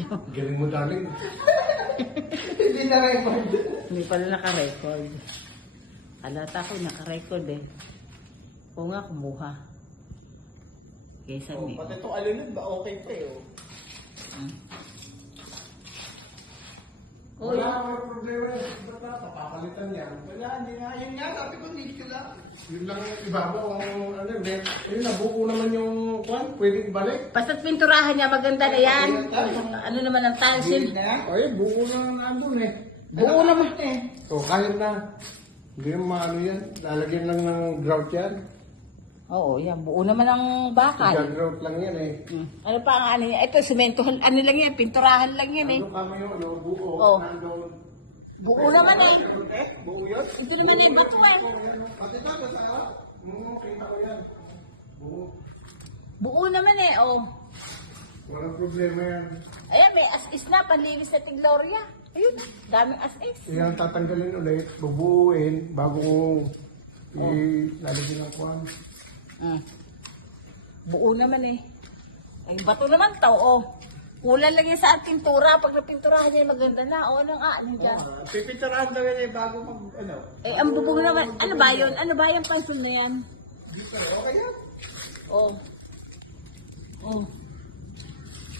video. Galing mo, darling. Hindi na record. Hindi pala naka-record. Alata ko naka-record eh. Oo nga, kumuha. Kesa Oh, ni. pati itong alunod ba okay pa eh. Oh. Uy, Wala akong problema. Ba't na? Papapalitan yan. Wala, hindi nga. Yun nga, sabi ko dito lang. Yun lang yung ibabaw ang ano, net. Ayun, nabuko naman yung kwan. Pwedeng balik. basta't pinturahan niya, maganda na yan. Ano naman ang Gilid tansil? na yan. Ay, buko na nandun eh. Buo naman. eh. O, kaya na. Hindi yung maano yan. Lalagyan lang ng grout yan. Oo, yan. Buo naman ang bakal. Grout lang yan eh. Ano pa ang ano niya? Ito, sementohan, ano lang yan, pinturahan lang yan eh. Ano kami yung buko? Oh. Nandun. Buo naman eh. Eh, buo yun. Ito naman eh, batuan. Pati ito, basta ka. Kita ko yan. Buko. Buo naman eh, oh. Walang problema yan. Ayan, may as-is na, panlinis na Gloria. Ayun, daming as-is. Yan tatanggalin ulit, bubuuin, bago ilalagyan ng kwan. Buo naman eh. Ay, bato naman to, oh. Kulang lang yan sa pintura. Pag napinturahan niya, maganda na. O, anong ano dyan? Pipinturahan daw yan eh bago mag, ano. Eh, ang bubong naman, ano ba yun? Ano ba yung pansul na yan? Dito, okay yan. Oh. Oh.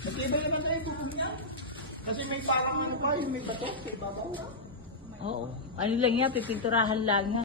Matibay naman na yung bubog niya. Kasi may parang ano pa, yung may bato, may babaw na. Oo. Ano lang yan, pipinturahan lang yan.